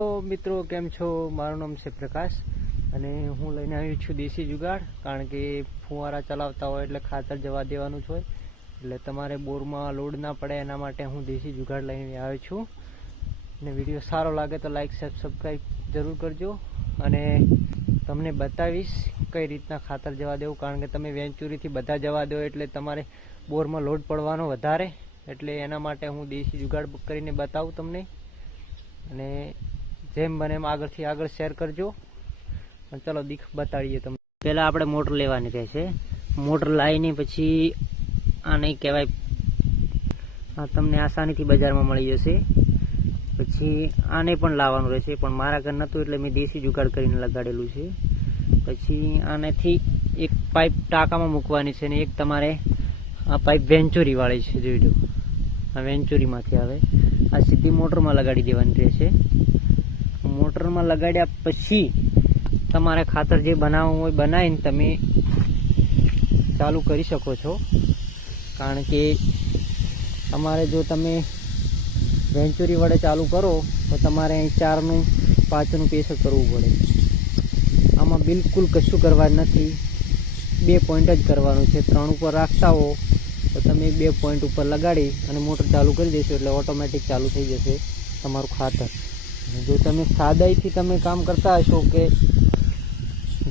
તો મિત્રો કેમ છો? મારું નામ છે પ્રકાશ અને હું લઈને આવ્યો છું દેશી જુગાડ. કારણ કે ફુવારા ચલાવતા હોય એટલે ખાતર જવા દેવાનું જ હોય, એટલે તમારે બોરમાં લોડ ના પડે એના માટે હું દેશી જુગાડ લઈને આવ્યો છું. અને વિડીયો સારો લાગે તો લાઈક સબસ્ક્રાઈબ જરૂર કરજો અને તમને બતાવીશ કઈ રીતના ખાતર જવા દેવું. કારણ કે તમે વેંચુરીથી બધા જવા દો એટલે તમારે બોરમાં લોડ પડવાનો વધારે, એટલે એના માટે હું દેશી જુગાડ કરીને બતાવું તમને. અને જેમ બને એમ આગળથી આગળ શેર કરજો. ચલો બતાડીએ તમને. પહેલાં આપણે મોટર લેવાની રહેશે. મોટર લાવીને પછી આને કહેવાય, આ તમને આસાનીથી બજારમાં મળી જશે. પછી આને પણ લાવવાનું રહેશે, પણ મારા ઘર નહોતું એટલે મેં દેશી જુગાડ કરીને લગાડેલું છે. પછી આનેથી એક પાઇપ ટાંકામાં મૂકવાની છે ને એક તમારે આ પાઇપ વેન્ચુરી વાળી છે, જોઈ લો આ વેન્ચુરીમાંથી આવે. આ સીધી મોટરમાં લગાડી દેવાની રહેશે. મોટરમાં લગાડ્યા પછી તમારે ખાતર જે બનાવવું હોય બનાવીને તમે ચાલુ કરી શકો છો. કારણ કે તમારે જો તમે વેન્ચુરી વડે ચાલુ કરો તો તમારે અહીં 4નું 5નું પ્રેશર કરવું પડે. આમાં બિલકુલ કશું કરવા નથી, 2 પોઈન્ટ જ કરવાનું છે. 3 ઉપર રાખતા હો તો તમે 2 પોઈન્ટ ઉપર લગાડી અને મોટર ચાલુ કરી દેશો એટલે ઓટોમેટિક ચાલુ થઈ જશે તમારું ખાતર. જો તમે સાદાઈથી તમે કામ કરતા હશો કે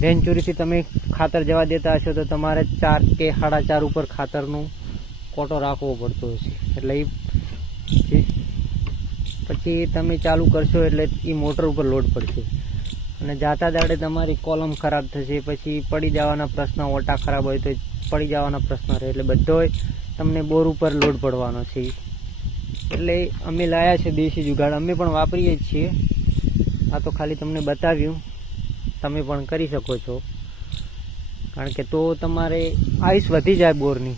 વેન્ચુરીથી તમે ખાતર જવા દેતા હશો તો તમારે 4 કે 4.5 ઉપર ખાતરનું કોટો રાખવો પડતો હશે. એટલે એ પછી તમે ચાલુ કરશો એટલે એ મોટર ઉપર લોડ પડશે અને જાતા દાડે તમારી કોલમ ખરાબ થશે. પછી પડી જવાના પ્રશ્ન, ઓટા ખરાબ હોય તો પડી જવાના પ્રશ્ન રહે. એટલે બધો તમને બોર ઉપર લોડ પડવાનો છે. એટલે અમે લાયા છે દેશી જુગાડ, અમે પણ વાપરીએ જ છીએ. આ તો ખાલી તમને બતાવ્યું, તમે પણ કરી શકો છો. કારણ કે તો તમારે આયુષ વધી જાય બોરની.